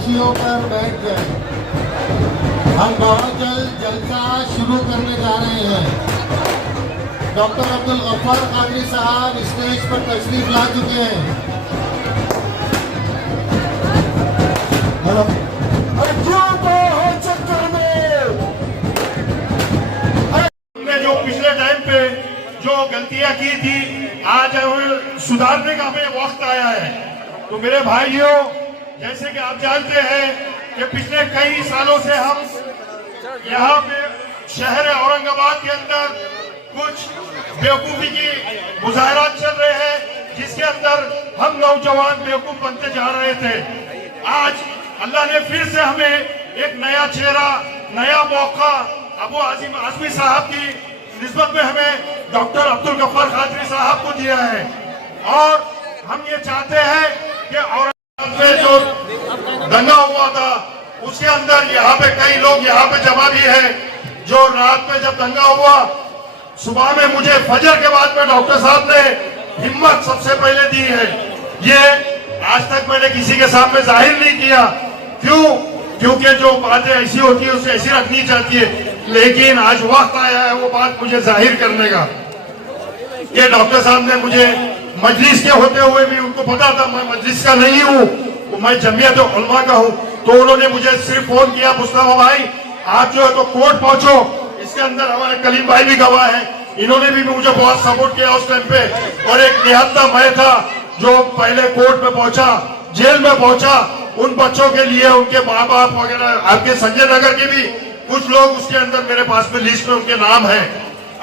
कुर्सियों पर बैठ गए। हम बहुत जल्द जलसा शुरू करने जा रहे हैं। डॉक्टर अब्दुल गफ्फार कादरी साहब स्टेज पर तशरीफ ला चुके हैं। हमने जो पिछले टाइम पे जो गलतियां की थी, आज सुधारने का हमें वक्त आया है। तो मेरे भाइयों, जैसे कि आप जानते हैं कि पिछले कई सालों से हम यहाँ पे शहर औरंगाबाद के अंदर कुछ बेवकूफी की मुजाहरात चल रहे हैं, जिसके अंदर हम नौजवान बेवकूफ बनते जा रहे थे। आज अल्लाह ने फिर से हमें एक नया चेहरा, नया मौका अबू आसिम आजमी साहब की निस्बत में हमें डॉक्टर अब्दुल गफ्फार कादरी साहब को दिया है। और हम ये चाहते हैं कि औरंगाबाद में जो दंगा हुआ था, उसके अंदर यहाँ पे कई लोग यहाँ पे जमा भी है। जो रात में जब दंगा हुआ, सुबह में मुझे फजर के बाद में डॉक्टर साहब ने हिम्मत सबसे पहले दी है। ये आज तक मैंने किसी के सामने जाहिर नहीं किया। क्यों? क्योंकि जो बातें ऐसी होती है उसे ऐसी रखनी चाहती है, लेकिन आज वक्त आया है वो बात मुझे जाहिर करने का। ये डॉक्टर साहब ने मुझे मजलिस के होते हुए भी उनको पता था मैं मजलिस का नहीं हूँ, मैं जमीयत उलमा का हूँ। तो उन्होंने मुझे सिर्फ फोन किया, मुस्तफा भाई आप जो है तो कोर्ट पहुंचो। इसके अंदर हमारे कलीम भाई भी गवाह है, इन्होंने भी मुझे बहुत सपोर्ट किया उस टाइम पे। और एक निहत्ता मैं था जो पहले कोर्ट में पहुंचा, जेल में पहुंचा। उन बच्चों के लिए उनके माँ बाप वगैरह, आपके संजय नगर के भी कुछ लोग उसके अंदर मेरे पास में लिस्ट में उनके नाम है।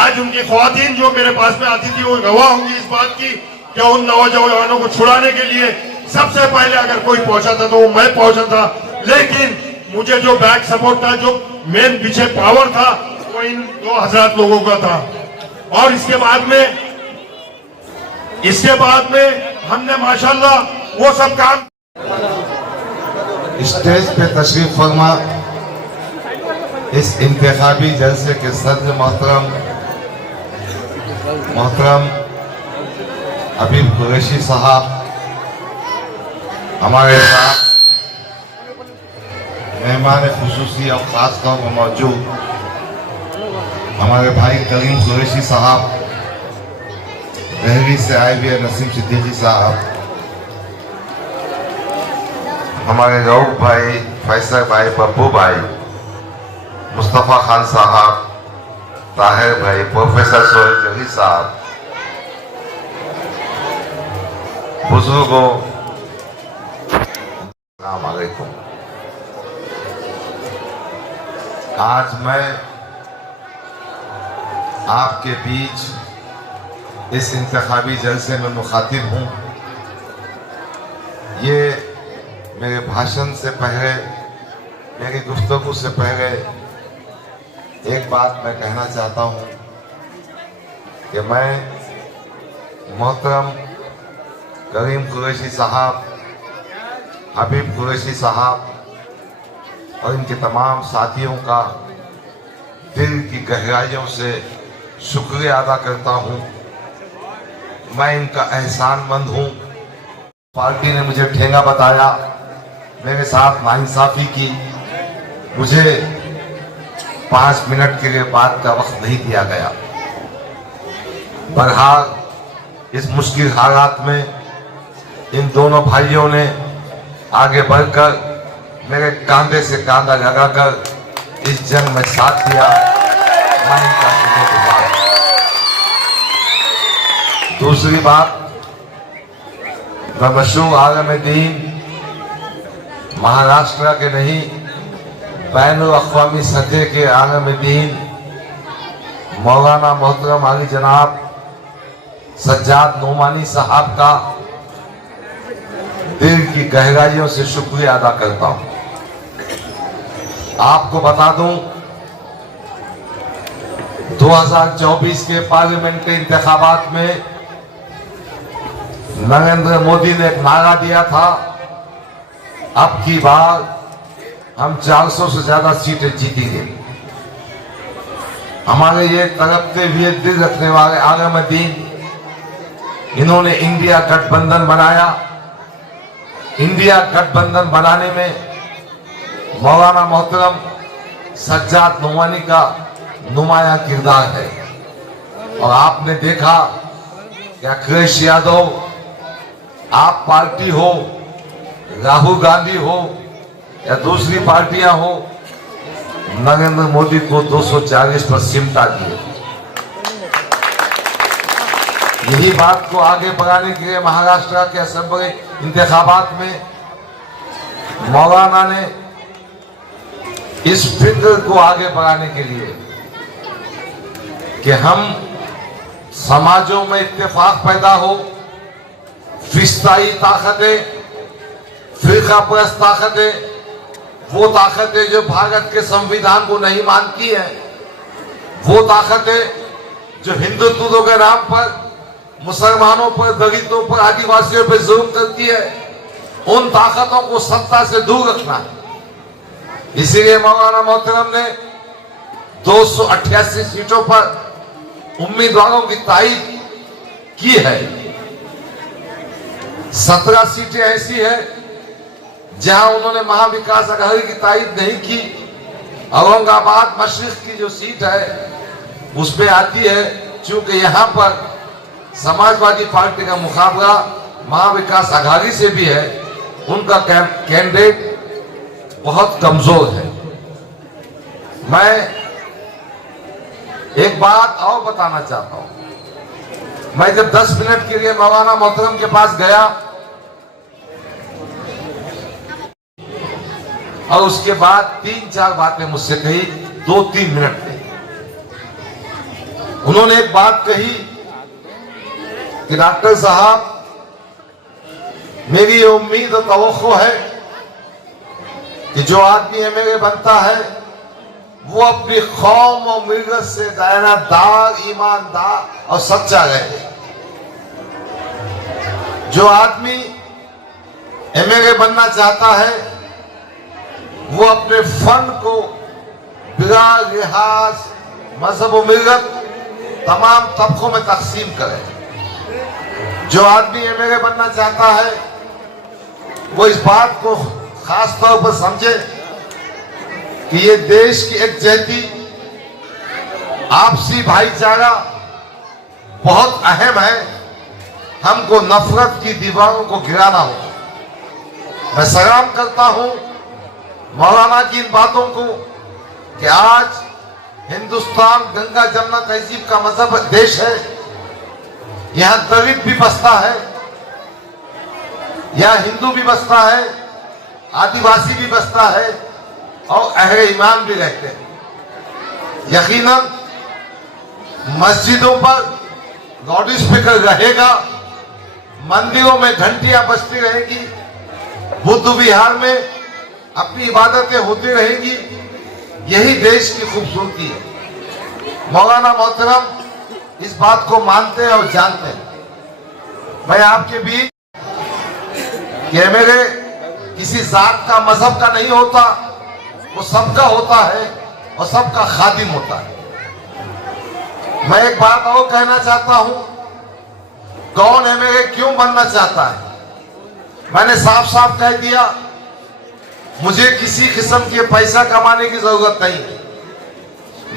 आज उनकी ख्वातीन जो मेरे पास में आती थी वो गवाह होंगी इस बात की कि उन नौजवानों को छुड़ाने के लिए सबसे पहले अगर कोई पहुंचा था तो वो मैं पहुंचा था। लेकिन मुझे जो बैक सपोर्ट था, जो मेन पीछे पावर था, वो इन 2000 लोगों का था। और इसके बाद में हमने माशाल्लाह वो सब काम। स्टेज पे तशरीफ फरमा इस इंतखाबी जलसे के सदर मोहतरम हबीब कुरैशी साहब, हमारे साथ मेहमान खुसूसी और खास तौर पर मौजूद हमारे भाई करीम कुरैशी साहब, दहली से आए हुए नसीम सिद्दीकी साहब, हमारे रऊफ भाई, फैसल भाई, बब्बू भाई, मुस्तफ़ा खान साहब, ताहिर भाई, प्रोफेसर सोहेल जही साहब, बुजुर्गों, अस्सलाम वालेकुम। आज मैं आपके बीच इस इंतखाबी जलसे में मुखातिब हूँ। ये मेरे भाषण से पहले, मेरी गुफ्तगू से पहले एक बात मैं कहना चाहता हूँ कि मैं मोहतरम करीम कुरैशी साहब, हबीब कुरैशी साहब और इनके तमाम साथियों का दिल की गहराइयों से शुक्रिया अदा करता हूँ। मैं इनका एहसानमंद हूँ। पार्टी ने मुझे ठेंगा बताया, मेरे साथ नाइंसाफी की, मुझे 5 मिनट के लिए बात का वक्त नहीं दिया गया। बहरहाल इस मुश्किल हालात में इन दोनों भाइयों ने आगे बढ़कर मेरे कांधे से कांधा लगाकर इस जंग में साथ दिया। मैं इनका शुक्रगुजार। दूसरी बात, मशहूर आलम दीन महाराष्ट्र के नहीं, बैनुल अक़वामी सतह के आलम दीन मौलाना मोहतरम अली जनाब सज्जाद नोमानी साहब का दिल की गहराइयों से शुक्रिया अदा करता हूं। आपको बता दूं, 2024 के पार्लियामेंट के इंतखाबात में नरेंद्र मोदी ने एक नारा दिया था, अब की बार हम 400 से ज्यादा सीटें जीतेंगे। हमारे ये तड़पते हुए दिल रखने वाले आलम दीन, इन्होंने इंडिया गठबंधन बनाया। इंडिया गठबंधन बनाने में मौलाना मोहतरम सज्जाद नोमानी का नुमाया किरदार है। और आपने देखा कि अखिलेश यादव, आप पार्टी हो, राहुल गांधी हो या दूसरी पार्टियां हो, नरेंद्र मोदी को 240 पर सिमटा दिए। यही बात को आगे बढ़ाने के लिए महाराष्ट्र के असेंबली इंतखाबात में मौलाना ने इस फिक्र को आगे बढ़ाने के लिए कि हम समाजों में इत्तेफाक पैदा हो, फिस्ताई ताकतें, फिरका परस्त ताकतें, वो ताकतें जो भारत के संविधान को नहीं मानती है, वो ताकतें जो हिंदुत्व के नाम पर मुसलमानों पर, दलितों पर, आदिवासियों पर जुल्म करती है, उन ताकतों को सत्ता से दूर रखना है। इसीलिए मौलाना मोहतरम ने 288 सीटों पर उम्मीदवारों की तायीद की है। 17 सीटें ऐसी है जहां उन्होंने महाविकास अघाड़ी की तायीद नहीं की। औरंगाबाद मशरिक की जो सीट है उसमें आती है, चूंकि यहां पर समाजवादी पार्टी का मुकाबला महाविकास अघाड़ी से भी है, उनका कैंडिडेट बहुत कमजोर है। मैं एक बात और बताना चाहता हूं। मैं जब 10 मिनट के लिए मौलाना मोहतरम के पास गया और उसके बाद 3-4 बातें मुझसे कही, 2-3 मिनट में उन्होंने एक बात कही कि डॉक्टर साहब, मेरी ये उम्मीद और तवक्को है कि जो आदमी एमएलए बनता है वो अपनी कौम और मिल्लत से दयानतदार, ईमानदार और सच्चा रहे। जो आदमी एमएलए बनना चाहता है वो अपने फन को बिना लिहाज मजहब और मिल्लत तमाम तबकों में तकसीम करे। जो आदमी एमएलए बनना चाहता है वो इस बात को खास तौर पर समझे कि ये देश की एकजुटती, आपसी भाईचारा बहुत अहम है। हमको नफरत की दीवारों को गिराना होगा। मैं सलाम करता हूं मौलाना की इन बातों को कि आज हिंदुस्तान गंगा जमुना तहजीब का मजहब देश है। यहां दलित भी बसता है, यहां हिंदू भी बसता है, आदिवासी भी बसता है और अहले ईमान भी रहते हैं। यकीनन मस्जिदों पर लाउड स्पीकर रहेगा, मंदिरों में घंटियां बजती रहेगी, बुद्ध विहार में अपनी इबादतें होती रहेगी। यही देश की खूबसूरती है। मौलाना मोहतरम इस बात को मानते हैं और जानते हैं। मैं आपके बीच कि मेरे किसी जात का, मजहब का नहीं होता, वो सबका होता है और सबका खादिम होता है। मैं एक बात और कहना चाहता हूं, कौन एमएलए क्यों बनना चाहता है। मैंने साफ साफ कह दिया, मुझे किसी किस्म के पैसा कमाने की जरूरत नहीं।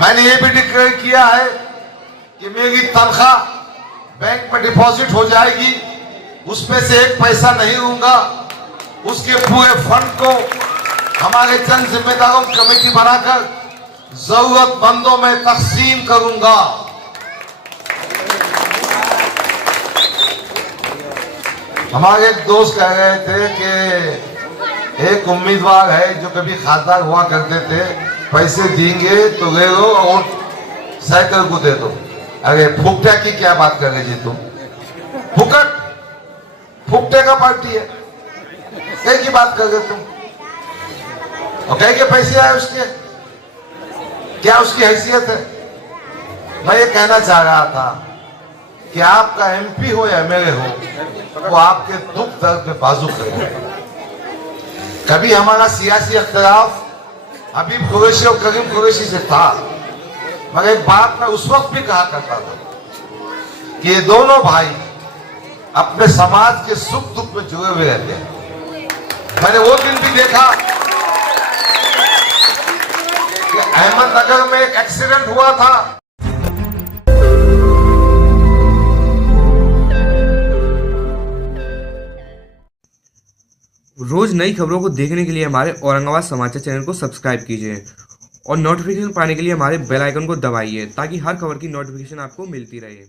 मैंने ये भी डिक्लेयर किया है कि मेरी तनख्वाह बैंक में डिपॉजिट हो जाएगी, उसमें से एक पैसा नहीं लूंगा। उसके पूरे फंड को हमारे जन जिम्मेदारों की कमेटी बनाकर जरूरतमंदों में तकसीम करूंगा। हमारे एक दोस्त कह रहे थे कि एक उम्मीदवार है जो कभी खासदार हुआ करते थे, पैसे देंगे तो ले लो और साइकिल को दे दो। अरे फुकटे की क्या बात कर रहे जी तुम? फुकट, फुकटे का पार्टी है, कहीं की बात कर रहे तुम? और कहीं के पैसे आए उसके, क्या उसकी हैसियत है? मैं ये कहना चाह रहा था कि आपका एमपी हो या एमएलए हो, वो आपके दुख दर्द में बाजू करे। कभी हमारा सियासी अख्तिलाफ हबीब कुरैशी और करीम कुरैशी से था, मगर एक बात मैं उस वक्त भी कहा करता था कि ये दोनों भाई अपने समाज के सुख दुख में जुड़े हुए रहते हैं। मैंने वो दिन भी देखा कि अहमदनगर में एक एक्सीडेंट हुआ था। रोज नई खबरों को देखने के लिए हमारे औरंगाबाद समाचार चैनल को सब्सक्राइब कीजिए और नोटिफिकेशन पाने के लिए हमारे बेल आइकन को दबाइए ताकि हर खबर की नोटिफिकेशन आपको मिलती रहे।